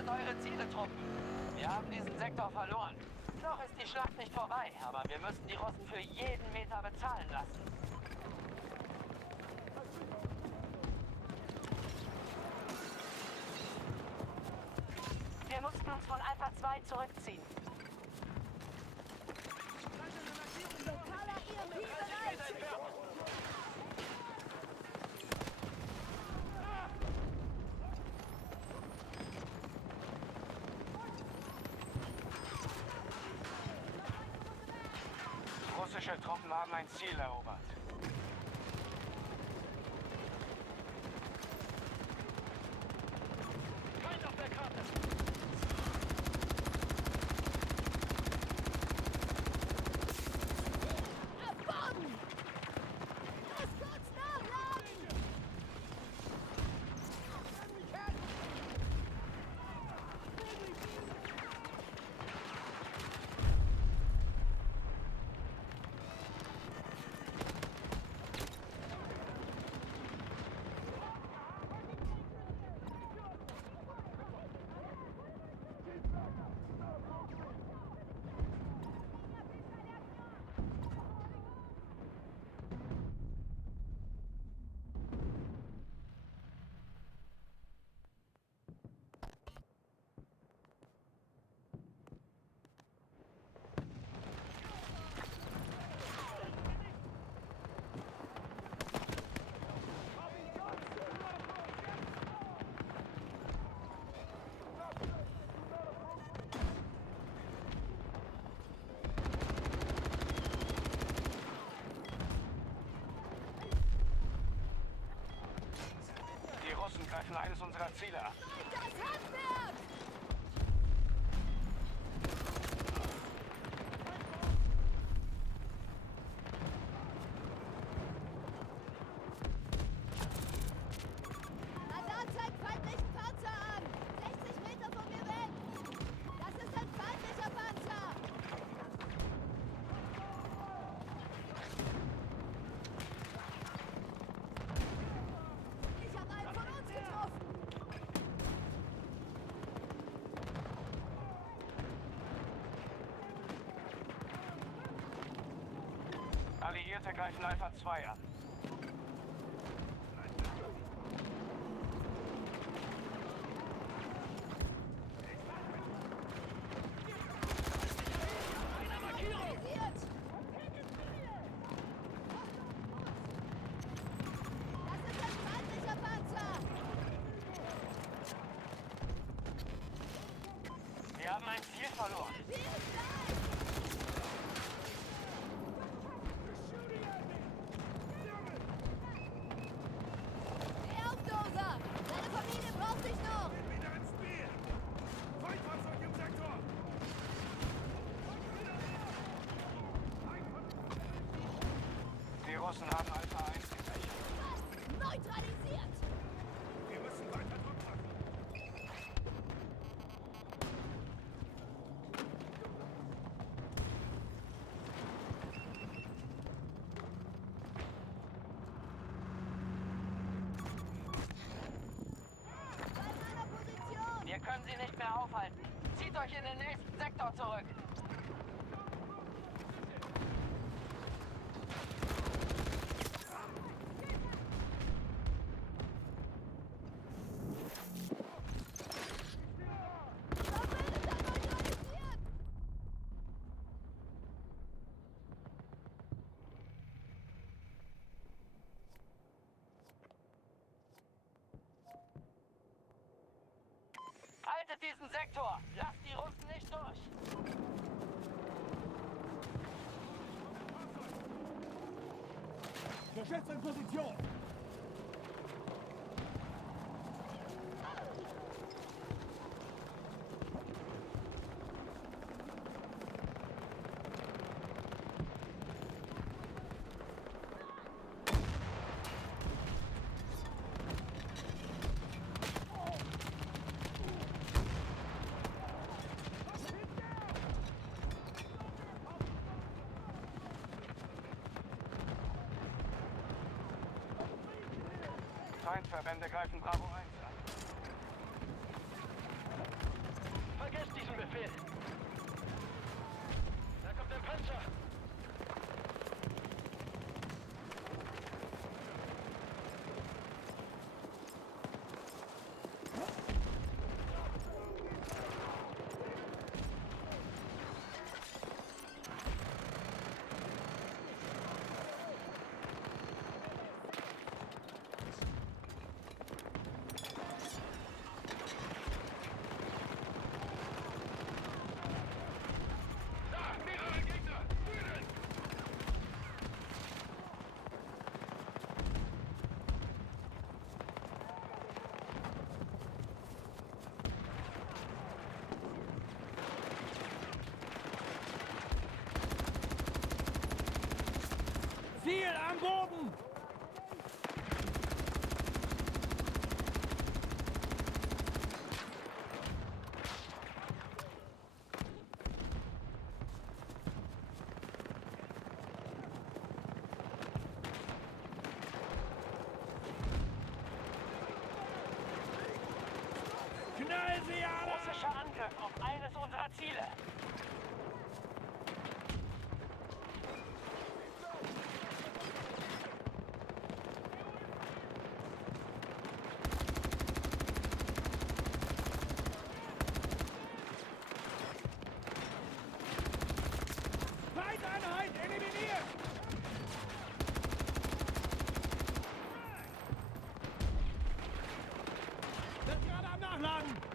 Haltet eure Ziele, Truppen. Wir haben diesen Sektor verloren. Noch ist die Schlacht nicht vorbei, aber wir müssen die Russen für jeden Meter bezahlen lassen. Wir mussten uns von Alpha 2 zurückziehen. Lokaler EMP bereit! Russische Truppen haben ein Ziel erobert. Feind auf der Karte! Am Boden! Lass kurz nachladen! Die Russen greifen eines unserer Ziele an. Das Handwerk! Radar zeigt feindlichen Panzer an! 60 Meter von mir weg! Das ist ein feindlicher Panzer! Ich habe einen von uns getroffen! Alliierte greifen Alpha 2 an. Visiert! Das ist ein feindlicher Panzer! Wir haben ein Ziel verloren. Viel Zeit! Der Aufdoser! Seine Familie braucht dich noch! Wieder ins Spiel! Feindfahrzeug im Sektor! Die Russen haben Alpha 1 gesichert. Neutralisiert! Wir müssen weiter Druck machen! Bei meiner Position! Wir können sie nicht mehr aufhalten. Zieht euch in den nächsten Sektor zurück. Verbündeter neutralisiert! Haltet diesen Sektor! Lasst die Russen nicht durch! Geschützt in Position! Feindverbände greifen Bravo 1 an. Befehl. Da kommt ein Panzer. Ziel am Boden! Knall sie alle! Russischer Angriff auf eines unserer Ziele. Feindeinheit eliminiert! Sind gerade am Nachladen!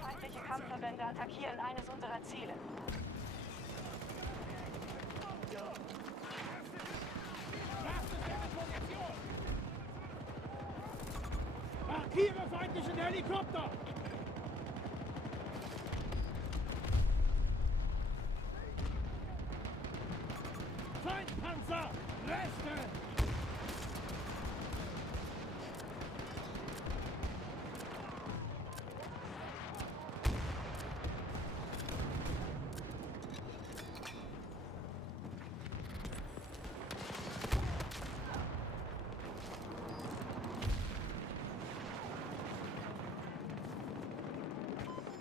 Feindliche Kampfverbände attackieren eines unserer Ziele. Markiere feindlichen Helikopter! Feindpanzer! Reste!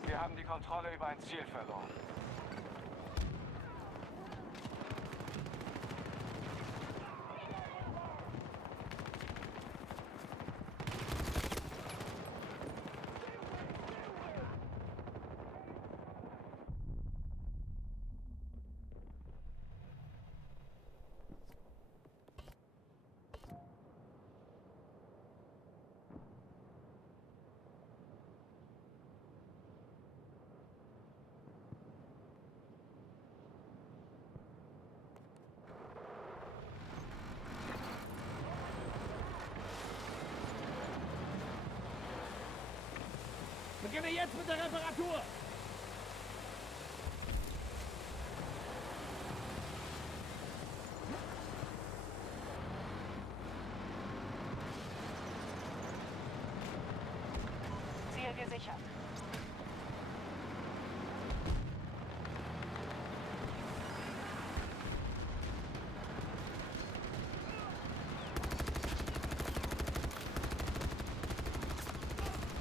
Wir haben die Kontrolle über ein Ziel verloren. Beginne jetzt mit der Reparatur! Ziel gesichert.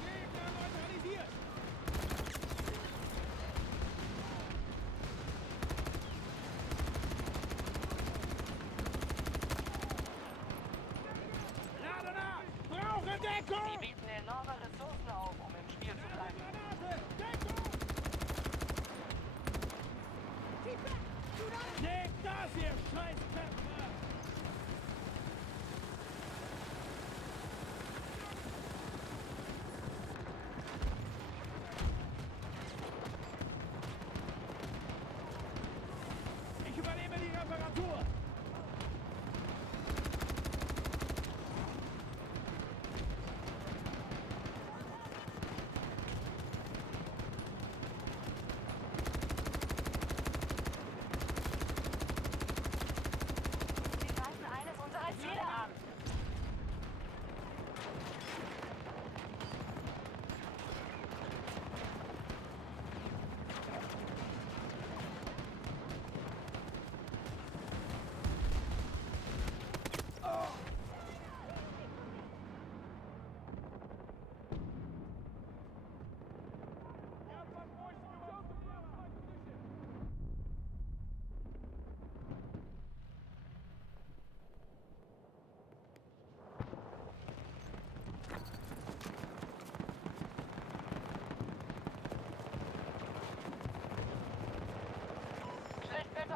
Gegner neutralisiert! Lade nach! Brauche Deckung! Sie bieten enorme Ressourcen auf, um im Spiel zu bleiben. Granate! Deckung! Legt das, ihr Scheißkämpfer! Ich übernehme die Reparatur!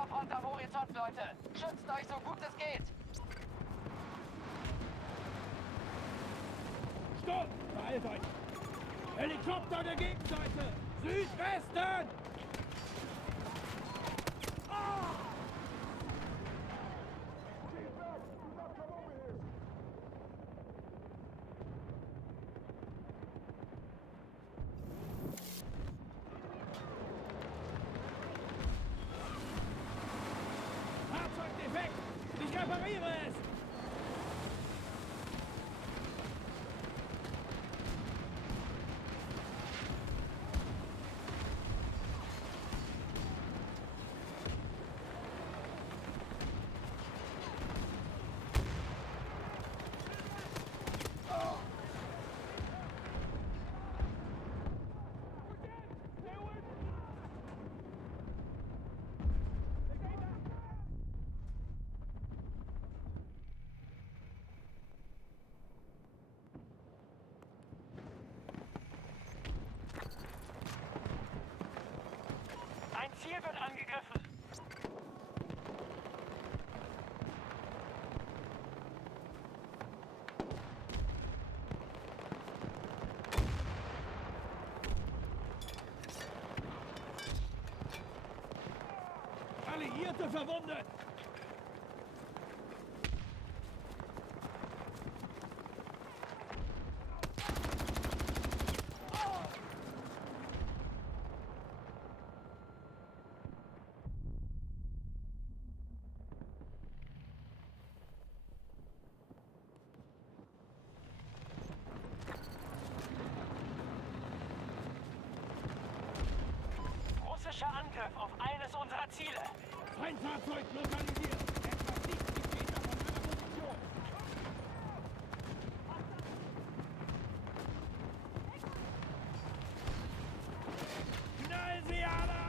Gegnerfront am Horizont, Leute. Schützt euch so gut es geht. Stopp! Beeilt euch! Helikopter der Gegenseite! Südwesten! Fahrzeug defekt! Ich repariere es! Ein Ziel wird angegriffen. Alliierte verwundet! Russischer Angriff auf eines unserer Ziele. Feindfahrzeug lokalisiert! Etwa 70 Meter von meiner Position! Knall sie alle!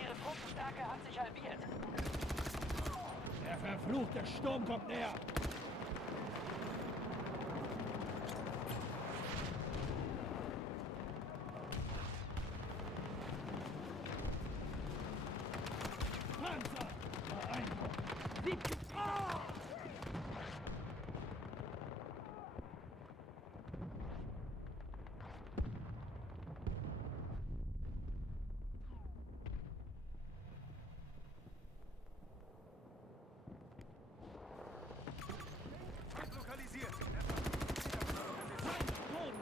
Ihre Truppenstärke hat sich halbiert. Der verfluchte Sturm kommt näher! Panzer! Beeindruckend! 70 Ah! Lokalisiert. Feind am Boden!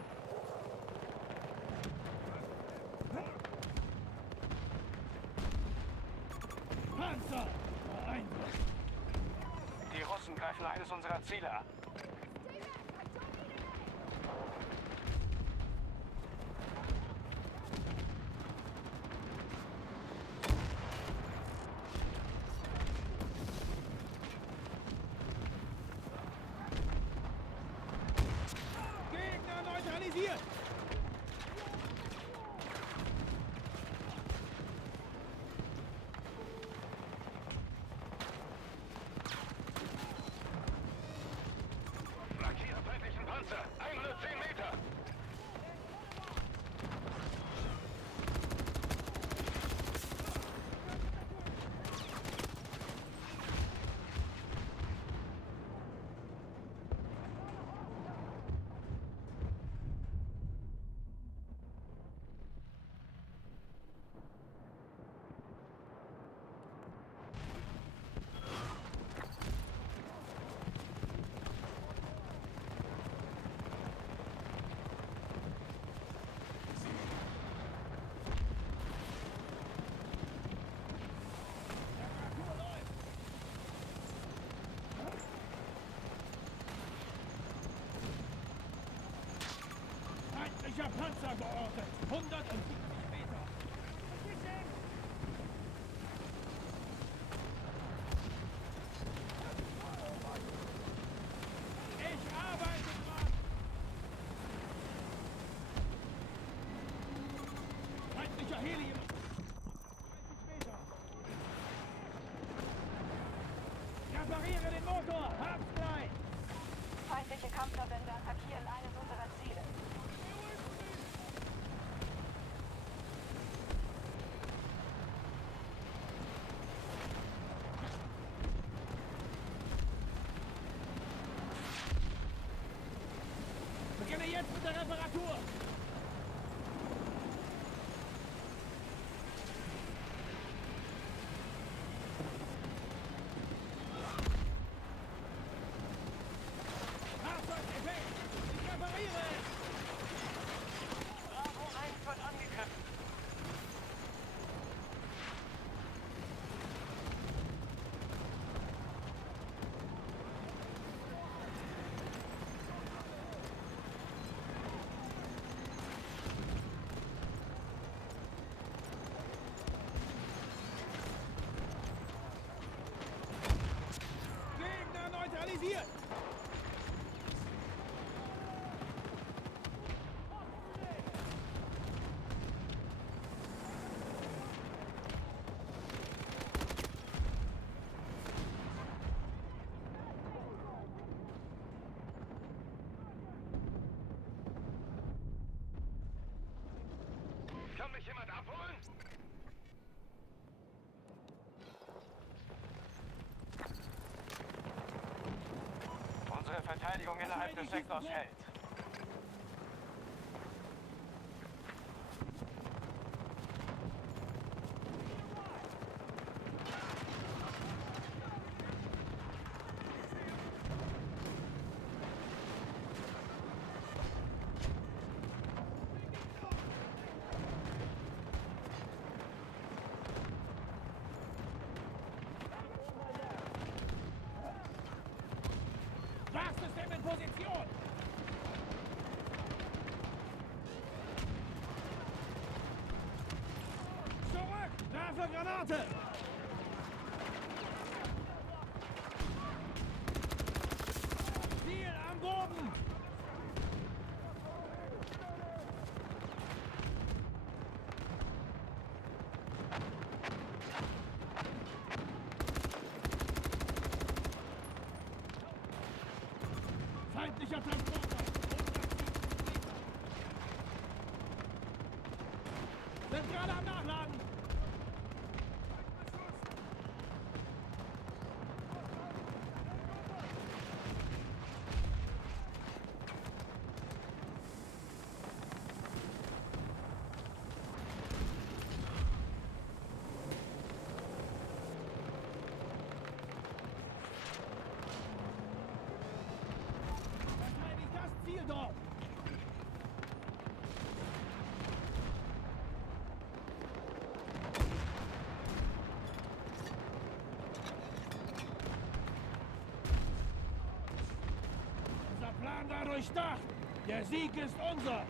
Panzer! Beeindruckend! Die Russen greifen eines unserer Ziele an. Gegner neutralisiert! Feindlicher Panzer geortet. 170 Meter. Ich arbeite dran. Feindlicher Heli. 30 Meter. Repariere den Motor. Hab's gleich. Feindliche Kampfverbände attackieren eines unserer Ziele. Beginne jetzt mit der Reparatur. Fahrzeugeffekt. Ich repariere es. Bravo 1 wird angegriffen. Gegner neutralisiert. Kann mich jemand abholen? Unsere Verteidigung innerhalb des Sektors hält. Wachsystem in Position. Zurück. Werfe Granate. Ziel am Boden. Feindlicher Transporter. Sind gerade am Nachladen. Verteidigt das Ziel dort. Unser Plan war durchdacht. Der Sieg ist unser.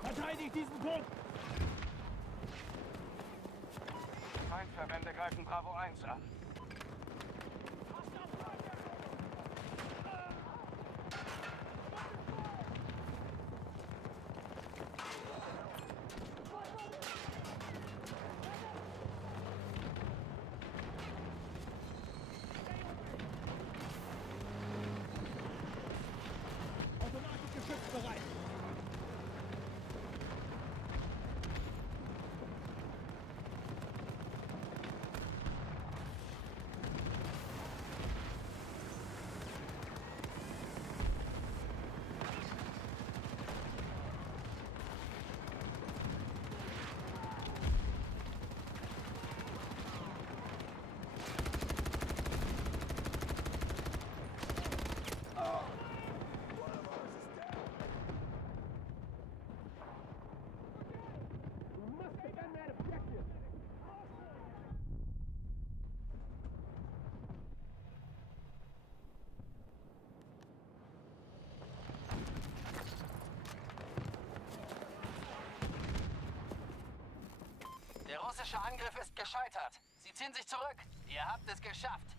Verteidigt diesen Punkt! Feindverbände greifen Bravo 1 an. russische Angriff ist gescheitert. Sie ziehen sich zurück. Ihr habt es geschafft.